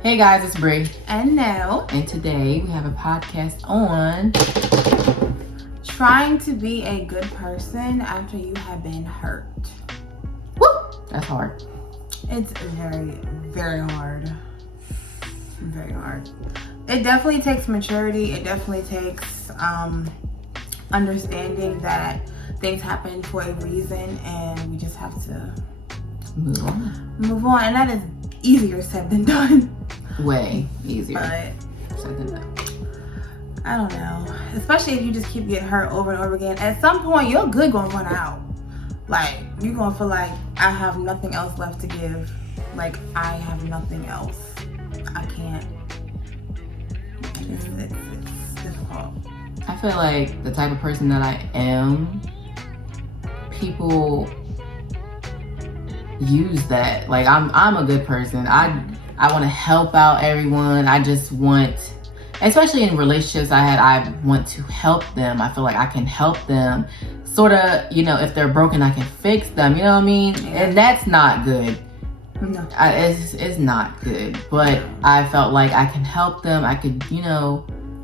Hey guys, it's Bree. And Nell. And today we have a podcast on trying to be a good person after you have been hurt. Woo! That's hard. It's very, very hard. Very hard. It definitely takes maturity. It definitely takes understanding that things happen for a reason and we just have to move on. And that is easier said than done. Way easier But said than done. I don't know. Especially if you just keep getting hurt over and over again. At some point, your good gonna run out. Like, you're gonna feel like I have nothing else left to give. Like, I have nothing else. I can't. It's difficult. I feel like the type of person that I am, people use that. Like, I'm a good person. I want to help out everyone. I just want, especially in relationships I want to help them. I feel like I can help them. Sort of, if they're broken, I can fix them. You know what I mean? Yeah. And that's not good. No. It's not good. But I felt like I can help them. I could,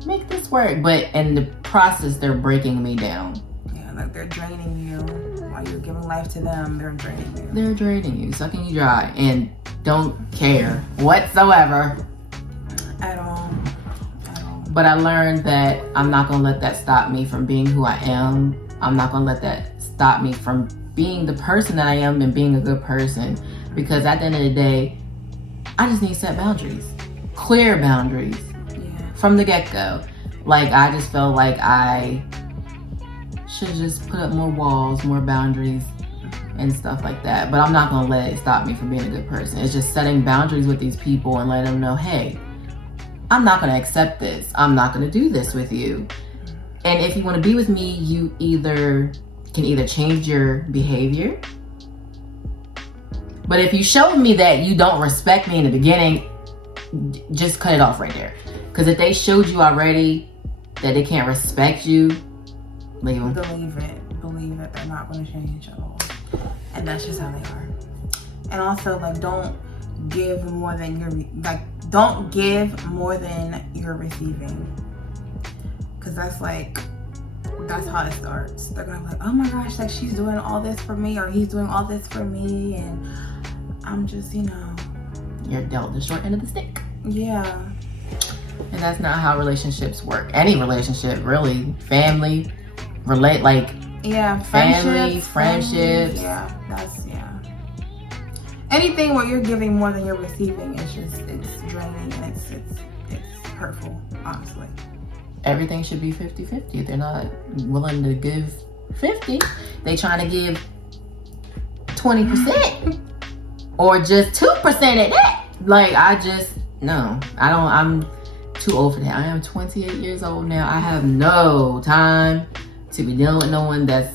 make this work. But in the process, they're breaking me down. Yeah, like they're draining you. While you're giving life to them, they're draining you. They're draining you, sucking you dry, and don't care whatsoever. At all. But I learned that I'm not gonna let that stop me from being who I am. I'm not gonna let that stop me from being the person that I am and being a good person. Because at the end of the day, I just need to set boundaries. Clear boundaries. Yeah. From the get-go. Like, I just felt like I should just put up more walls, more boundaries, and stuff like that. But I'm not gonna let it stop me from being a good person. It's just setting boundaries with these people and letting them know, hey, I'm not gonna accept this. I'm not gonna do this with you. And if you wanna be with me, you can either change your behavior. But if you show me that you don't respect me in the beginning, just cut it off right there. Because if they showed you already that they can't respect you, leave them. Believe it. They're not going to change at all. And that's just how they are. And also, like, don't give more than you're receiving. Because that's how it starts. They're going to be like, oh my gosh, like, she's doing all this for me, or he's doing all this for me, and I'm just, You're dealt the short end of the stick. Yeah. And that's not how relationships work. Any relationship, really. Family, family, friendships. Yeah, anything where you're giving more than you're receiving, it's draining and it's hurtful, honestly. Everything should be 50-50. If they're not willing to give 50, they trying to give 20% or just 2% at that. Like, I'm too old for that. I am 28 years old now. I have no time to be dealing with no one that's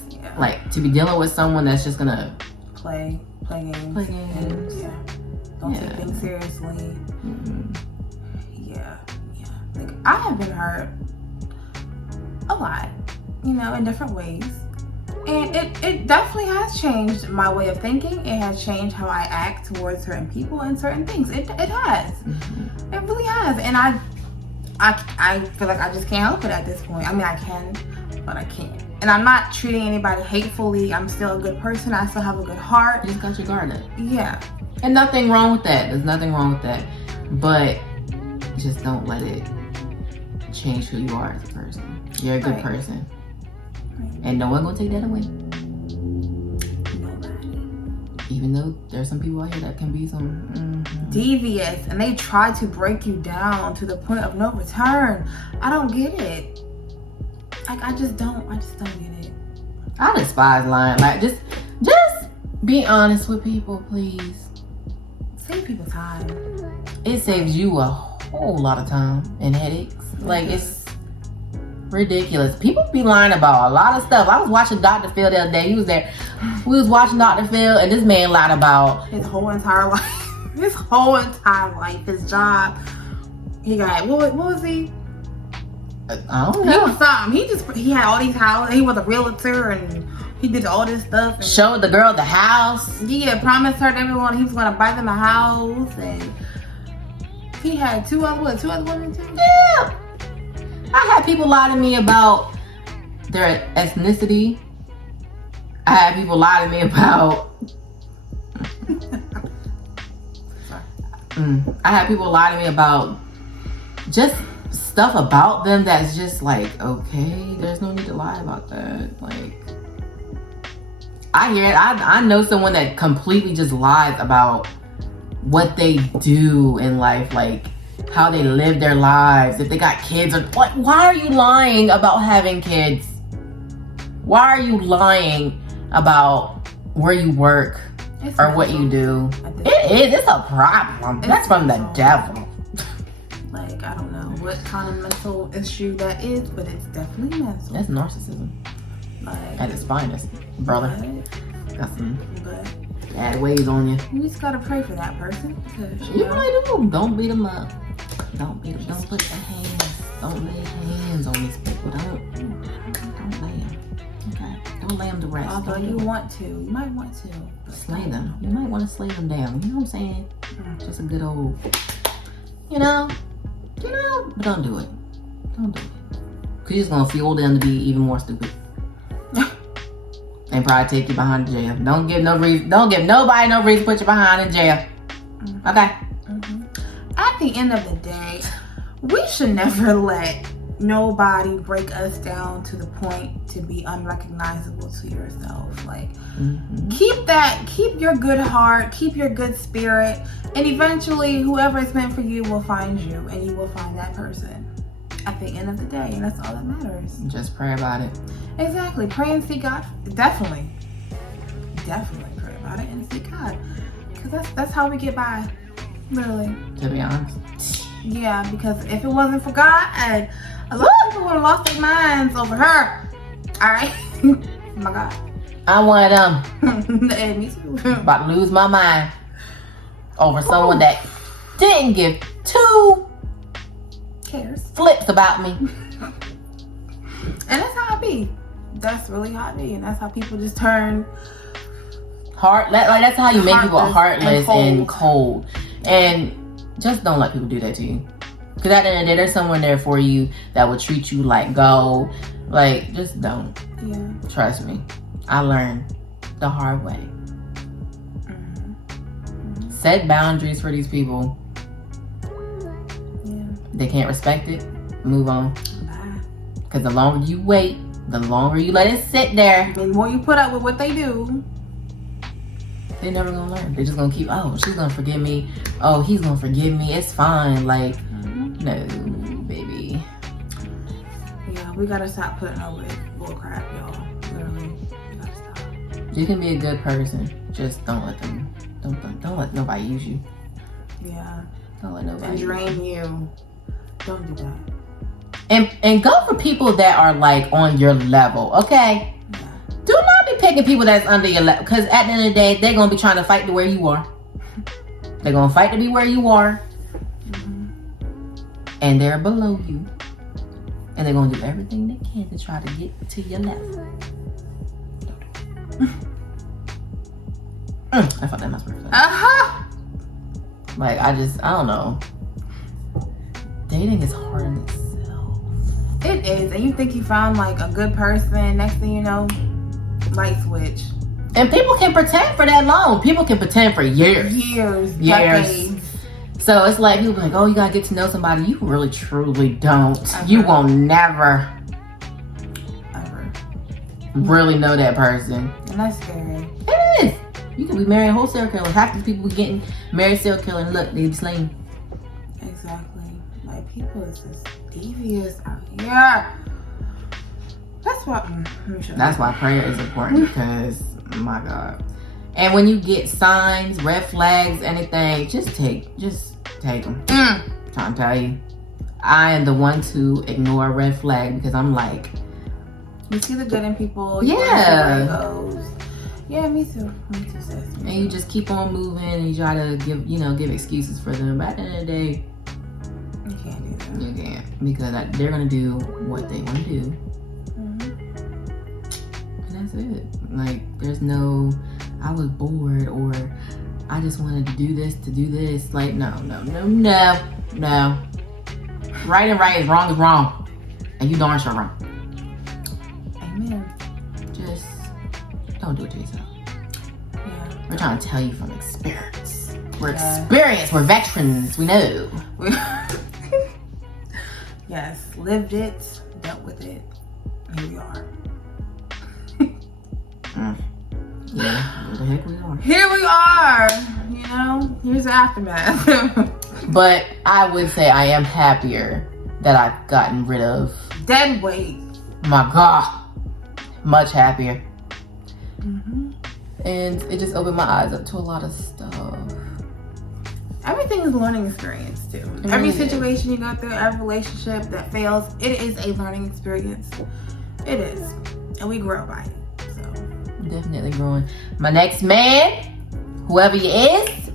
to be dealing with someone that's just gonna play games. And, don't take things seriously. Mm-hmm. Yeah. Like, I have been hurt a lot, in different ways. And it definitely has changed my way of thinking. It has changed how I act towards certain people and certain things. It has. Mm-hmm. It really has. And I feel like I just can't help it at this point. I mean, I can, but I can't. And I'm not treating anybody hatefully. I'm still a good person. I still have a good heart. You just got your guard up. Yeah. And nothing wrong with that. There's nothing wrong with that. But just don't let it change who you are as a person. You're a good person. Right. And no one gonna take that away. Nobody. Even though there's some people out here that can be some devious, and they try to break you down to the point of no return. I don't get it. Like, I just don't get it. I despise lying. Like, just be honest with people, please. Save people time. It saves you a whole lot of time and headaches. Like, it's ridiculous. People be lying about a lot of stuff. I was watching Dr. Phil the other day. He was there. We was watching Dr. Phil, and this man lied about his whole entire life. His whole entire life. His job. He got, what was he? I don't know. He was something. He had all these houses. He was a realtor, and he did all this stuff. And showed the girl the house. Yeah, promised her everyone he was going to buy them a house, and He had two other women too? Yeah. I had people lie to me about their ethnicity. I had people lie to me about I had people lie to me about just stuff about them that's just like, okay, there's no need to lie about that. Like, I hear it. I know someone that completely just lies about what they do in life, like how they live their lives, if they got kids, or like, why are you lying about having kids? Why are you lying about where you work or what you do? It's a problem. That's from the devil. Like, I don't know what kind of mental issue that is, but it's definitely mental. That's narcissism Like, at its finest, brother. Got some but bad ways on you. you just gotta pray for that person, because You really do. Don't beat them up. Don't beat them. Don't put your hands. Don't lay hands on these people. Don't lay them. Okay. Don't lay them to rest. although you want to, you might want to, but Slay them. You might want to slay them down. You know what I'm saying? Just a good old, you know, but don't do it. Don't do it. Cause you're just gonna fuel them to be even more stupid. And probably take you behind the jail. Don't give nobody no reason to put you behind in jail. Okay. At the end of the day, we should never let nobody break us down to the point to be unrecognizable to yourself. Like, keep your good heart, keep your good spirit, and eventually whoever is meant for you will find you, and you will find that person at the end of the day, and that's all that matters. Just pray about it. Exactly. Pray and seek God. Definitely pray about it and seek God, because that's how we get by, literally. To be honest. Yeah, because if it wasn't for God, a lot of people would have lost their minds over her. Alright? Oh my God. I'm one of them. And me too. About to lose my mind over someone that didn't give two Cares. flips about me. And that's how it be. That's really how it be. And that's how people just turn That's how you make people Heartless heartless and and cold. And just don't let people do that to you. Because at the end of the day, there's someone there for you that will treat you like gold. Like, just don't. Yeah. Trust me. I learned the hard way. Set boundaries for these people. Yeah. They can't respect it. Move on. Bye. Because the longer you wait, the longer you let it sit there, The more you put up with what they do, they're never gonna learn. They're just gonna keep, oh, she's gonna forgive me. Oh, he's gonna forgive me. It's fine. Like, no, baby. yeah, we gotta stop putting up with bull crap, y'all. Literally, we gotta stop. You can be a good person. Just don't let them. Don't let nobody use you. Yeah. Don't let nobody And use you. drain you. Don't do that. And go for people that are like on your level, okay? Yeah. Do not be picking people that's under your level, because at the end of the day, they're gonna be trying to fight to where you are. They're gonna fight to be where you are, and they're below you, and they're gonna do everything they can to try to get to your level. I thought that must be like I don't know. Dating is hard in itself. It is, and you think you found like a good person, next thing you know, light switch. And people can pretend for that long. People can pretend for years. Years. Decades. So it's like, people be like, oh, you gotta get to know somebody. You really, truly don't. Ever. You will never Ever. really know that person. And that's scary. It is. You can be married a whole serial killer. Half these people be getting married serial killer and look, they be slain. Exactly. Like, people is just devious out here. That's why. That's why prayer is important, because, my God. And when you get signs, red flags, anything, just take them. Trying to tell you, I am the one to ignore a red flag, because I'm like, you see the good in people. Yeah. Yeah, me too. Me too, sis. and you just keep on moving, and you try to give excuses for them. But at the end of the day, You can't do that. you can't, because they're gonna do what they want to do, and that's it. Like, there's no, I was bored, or I just wanted to do this. Like, no. No. Right and right is wrong. And you darn sure wrong. Amen. Just don't do it to yourself. Yeah. We're trying to tell you from experience. We're Yeah. experienced. We're veterans. We know. Yes, lived it, dealt with it. Here we are. Yeah, where the heck we are. Here we are. You know, here's the aftermath. But I would say I am happier that I've gotten rid of. Dead weight. My God, much happier. Mm-hmm. And it just opened my eyes up to a lot of stuff. Everything is a learning experience too. It Every really is. situation you go through, every relationship that fails, it is a learning experience. It is. And we grow by it. So Definitely growing. My next man, whoever you is,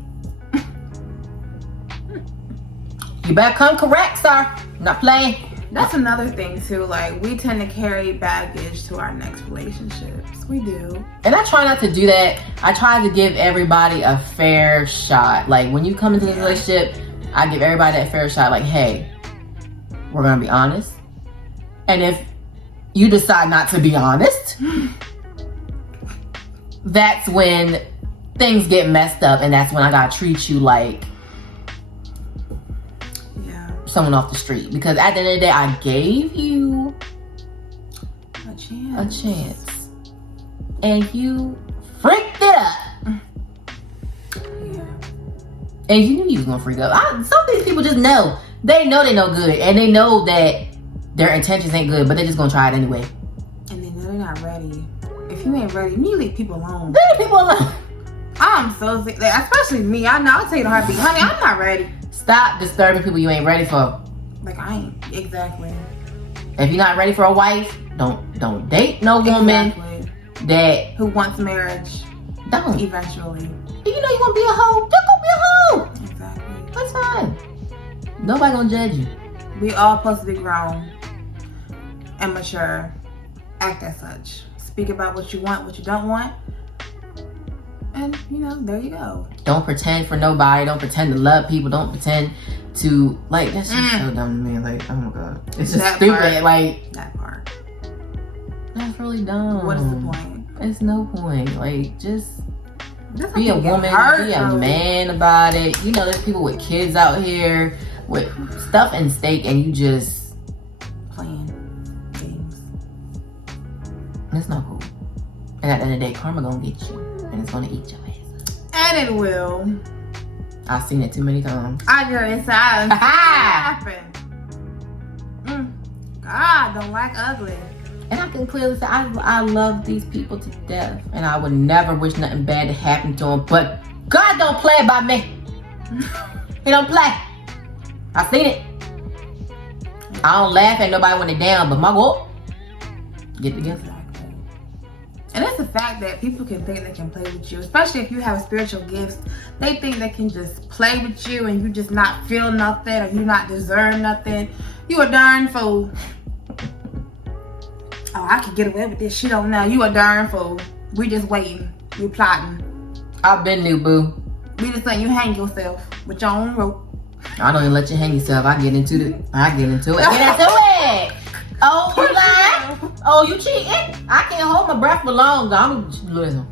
you better come correct, sir. I'm not playing. that's another thing too. Like, we tend to carry baggage to our next relationships. We do. And I try not to do that. I try to give everybody a fair shot. Like, when you come into this Yeah. relationship, I give everybody that fair shot. Like, hey, we're gonna be honest. And if you decide not to be honest, that's when things get messed up, and that's when I gotta treat you like Yeah. someone off the street. Because at the end of the day, I gave you A a chance. chance, and you freaked it up. Yeah. And you knew you was gonna freak up. Some of these people just know. They know they no good, and they know that their intentions ain't good, but they're just gonna try it anyway. And they know they're not ready. If you ain't ready, you need to leave people alone. Leave people alone. I'm so sick. Like, especially me. I know. I'll tell you the heartbeat. Honey, I'm not ready. Stop disturbing people you ain't ready for. Like, I ain't. Exactly. If you're not ready for a wife, don't date no woman Exactly. that Who wants marriage don't. eventually. You know you gonna be a hoe. Just gonna be a hoe. Exactly. That's fine. Nobody gonna judge you. We all supposed to be grown and mature. Act as such. Speak about what you want, what you don't want. And, you know, there you go. Don't pretend for nobody. Don't pretend to love people. Don't pretend to, like, that's just so dumb to me. Like, oh my God. It's just That stupid. part. Like, That part. that's really dumb. What is the point? It's no point. Like, just Just be a like you get woman, hurt, be a bro. man about it. You know, there's people with kids out here with stuff in stake, and you just, Playing games. it's not cool. And at the end of the day, karma gonna get you, and it's gonna eat your ass. And it will. I've seen it too many times. I girl inside. Ha happen. God don't like ugly. And I can clearly say I love these people to death, and I would never wish nothing bad to happen to them. But God don't play about me. He don't play. I seen it. I don't laugh at nobody when they're down, but my whoop, get together. Exactly. And it's the fact that people can think they can play with you, especially if you have spiritual gifts. They think they can just play with you and you just not feel nothing or you not deserve nothing. You a darn fool. Oh, I can get away with this shit on now. You a darn fool. We just waiting. We plotting. I've been new, boo. We just letting you hang yourself with your own rope. I don't even let you hang yourself. I get into it. Get into it. Oh, you lying? Oh, you cheating? I can't hold my breath for long. Listen.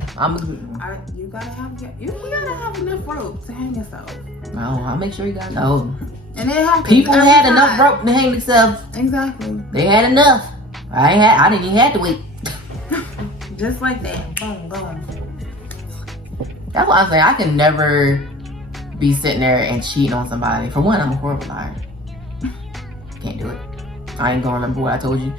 You gotta have you gotta have enough rope to hang yourself. I'll make sure you got enough. And it happens. People every had time. enough rope to hang themselves. Exactly. They had enough. I didn't even have to wait. Just like that. Boom, boom. That's why I say I can never be sitting there and cheating on somebody. For one, I'm a horrible liar. Can't do it. I ain't gonna remember what I told you.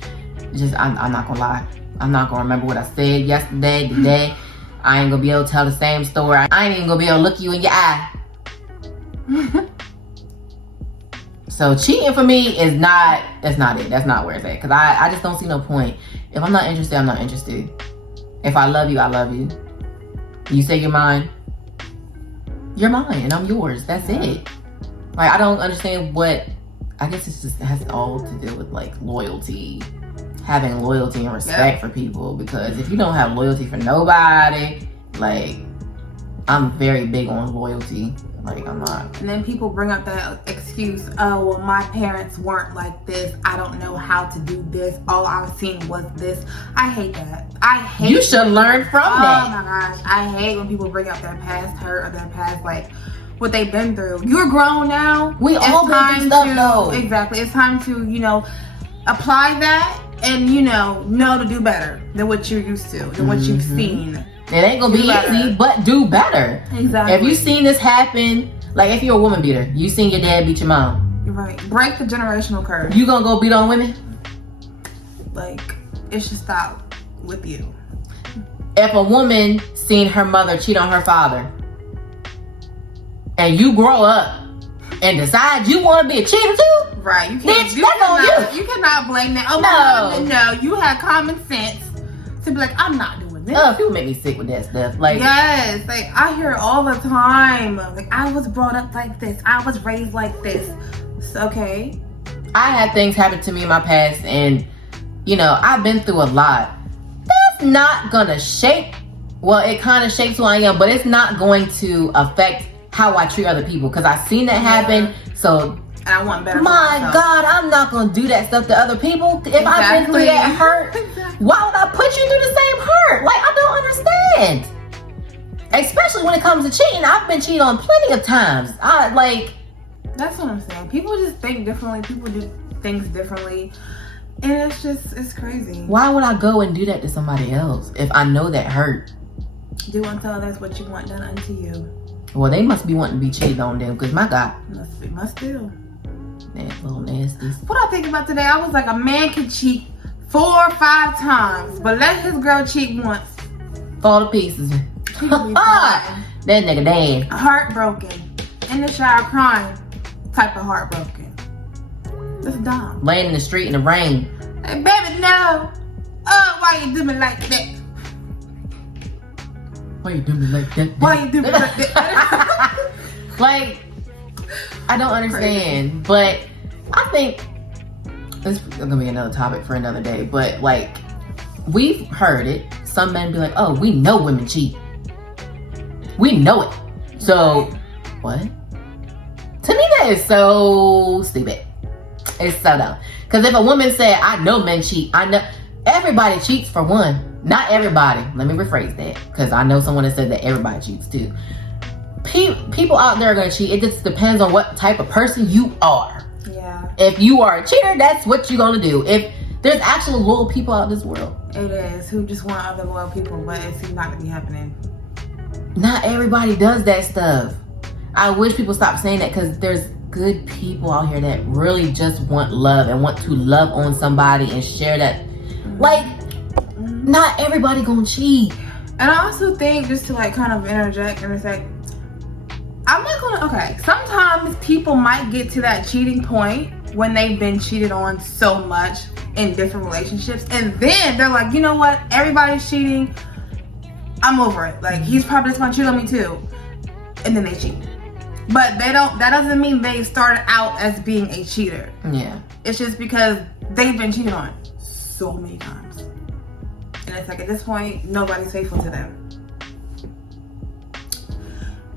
I'm not gonna lie. I'm not gonna remember what I said yesterday, today. I ain't gonna be able to tell the same story. I ain't even gonna be able to look you in your eye. So cheating for me is not, that's not it. That's not where it's at. Cause I just don't see no point. If I'm not interested, I'm not interested. If I love you, I love you. You say you're mine, you're mine and I'm yours. That's it. Like, I don't understand what, I guess it has all to do with like loyalty, having loyalty and respect for people. Because if you don't have loyalty for nobody, like, I'm very big on loyalty. Like, I'm not. And then people bring up that excuse, oh, well, my parents weren't like this. I don't know how to do this. All I've seen was this. I hate that. I hate You should learn from that. Oh my gosh. I hate when people bring up their past hurt or their past, like, what they've been through. You're grown now. We all been through stuff, though. Exactly. It's time to, you know, apply that and, you know to do better than what you're used to, than what you've seen. It ain't gonna be easy, but do better. Exactly. If you seen this happen, like if you're a woman beater, you seen your dad beat your mom. Right. Break the generational curse. You gonna go beat on women? Like, it should stop with you. If a woman seen her mother cheat on her father, and you grow up and decide you want to be a cheater too, right? You can't. Bitch, that's on you. You cannot blame that. Oh no, you had common sense to be like, I'm not doing this. People make me sick with that stuff. Like, yes, like I hear it all the time. Like, I was brought up like this. I was raised like this. It's okay. I had things happen to me in my past, and I've been through a lot. That's not gonna shape. Well, it kind of shapes who I am, but it's not going to affect how I treat other people, because I've seen that happen. So, and I want better. My God, I'm not gonna do that stuff to other people. If I've been through that hurt, why would I put you through the same hurt? Like, I don't understand. Especially when it comes to cheating. I've been cheated on plenty of times. That's what I'm saying. People just think differently. People do things differently. And it's crazy. Why would I go and do that to somebody else if I know that hurt? Do unto others what you want done unto you. Well, they must be wanting to be cheated on them, because my God. Must do. That little nasty. What I think about today, I was like, a man can cheat 4 or 5 times, but let his girl cheat once. Fall to pieces. That nigga dead. Heartbroken. In the shower crying. Type of heartbroken. That's dumb. Laying in the street in the rain. Hey, baby, no. Oh, why you do me like that? Why you do me like that? Why you do me like that? Like, I don't understand. But I think this is gonna be another topic for another day. But like, we've heard it. Some men be like, "Oh, we know women cheat. We know it." So, what? To me, that is so stupid. It's so dumb. Because if a woman said, "I know men cheat," I know everybody cheats for one. Not everybody. Let me rephrase that, because I know someone that said that everybody cheats too. People out there are gonna cheat. It just depends on what type of person you are. Yeah. If you are a cheater, that's what you're gonna do. If there's actual loyal people out in this world, it is, who just want other loyal people, but it seems not to be happening. Not everybody does that stuff. I wish people stop saying that, because there's good people out here that really just want love and want to love on somebody and share that. Like, not everybody gonna cheat. And I also think, just to like kind of interject and say, I'm not gonna, okay, sometimes people might get to that cheating point when they've been cheated on so much in different relationships, and then they're like, you know what, everybody's cheating, I'm over it. Like, he's probably just gonna cheat on me too. And then they cheat. But that doesn't mean they started out as being a cheater. Yeah. It's just because they've been cheated on so many times. And it's like, at this point, nobody's faithful to them.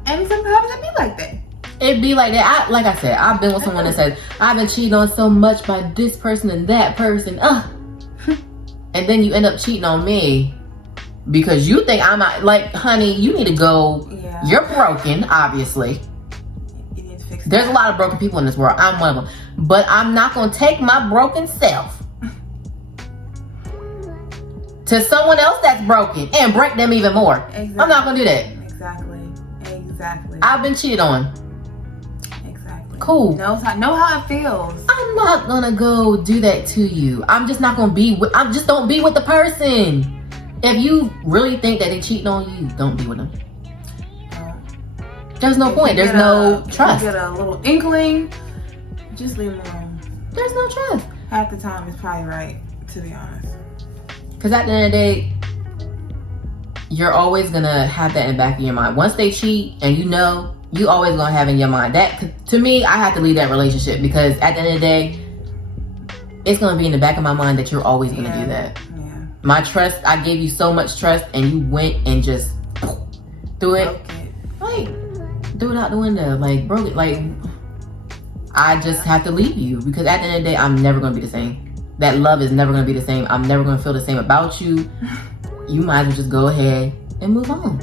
And sometimes it be like that. It be like that. Like I said, I've been with someone that says, I've been cheated on so much by this person and that person. And then you end up cheating on me because you think I'm not, like, honey, you need to go. Yeah. You're broken, obviously. You need to fix that. There's a lot of broken people in this world. I'm one of them. But I'm not going to take my broken self to someone else that's broken and break them even more. Exactly. I'm not going to do that. Exactly. I've been cheated on. Exactly. Cool. Know how it feels. I'm not gonna go do that to you. I'm just not gonna be with, don't be with the person. If you really think that they cheating on you, don't be with them. There's no point. There's no trust. If you get a little inkling, just leave them alone. There's no trust. Half the time it's probably right, to be honest. Because at the end of the day, you're always gonna have that in the back of your mind. Once they cheat and you always gonna have in your mind that, to me, I have to leave that relationship, because at the end of the day, it's gonna be in the back of my mind that you're always gonna do that. Yeah. My trust, I gave you so much trust and you went and just threw it. Okay. Like, threw it out the window, like broke it, like I just have to leave you because at the end of the day, I'm never gonna be the same. That love is never gonna be the same. I'm never gonna feel the same about you. You might as well just go ahead and move on.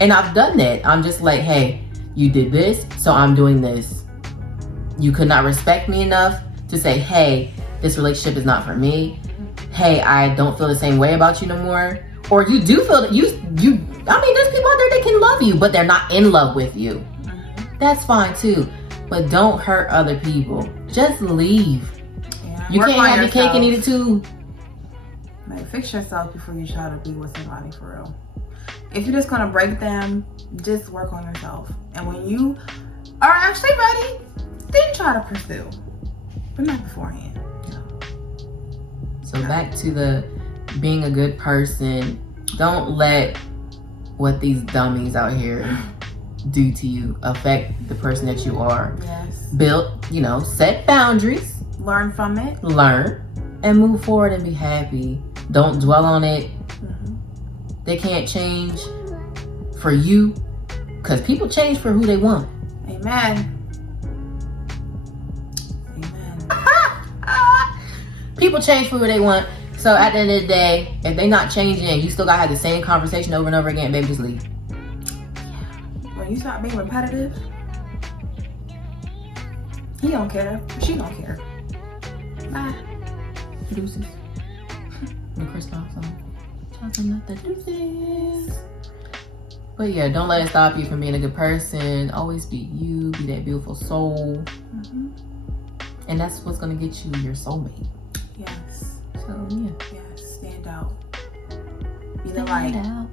And I've done that. I'm just like, hey, you did this, so I'm doing this. You could not respect me enough to say, hey, this relationship is not for me. Hey, I don't feel the same way about you no more. Or you do feel that you I mean, there's people out there that can love you, but they're not in love with you. That's fine too. But don't hurt other people. Just leave. Yeah, You can't have your cake and eat it too. Like, fix yourself before you try to be with somebody for real. If you're just gonna break them, just work on yourself. And when you are actually ready, then try to pursue. But not beforehand. So back to the being a good person. Don't let what these dummies out here do to you affect the person that you are. Yes. Build, set boundaries. Learn from it. Learn and move forward and be happy. Don't dwell on it. Mm-hmm. They can't change for you because people change for who they want. Amen. Amen. People change for who they want. So at the end of the day, if they not changing and you still gotta have the same conversation over and over again, baby, just leave. When you start being repetitive, he don't care. She don't care. Bye. Deuces. The Christoph song. Talking about the deuces. But yeah, don't let it stop you from being a good person. Always be you. Be that beautiful soul. Mm-hmm. And that's what's gonna get you your soulmate. Yes. So yeah. Yes. Stand out. Be the Stand light. out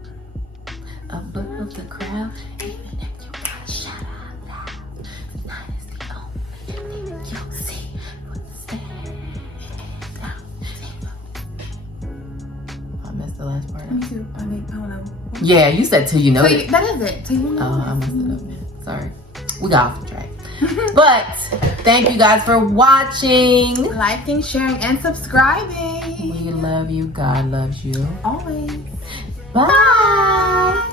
above the crowd. Even if you got shut out loud, the night is the only thing you'll see. Stand out. I missed the last part. Me too. I don't know. Yeah, you said till you know So it. that is it. Till you know Oh, it. I messed it up, man. Sorry. We got off the track. But thank you guys for watching. Liking, sharing, and subscribing. We love you. God loves you. Always. Bye.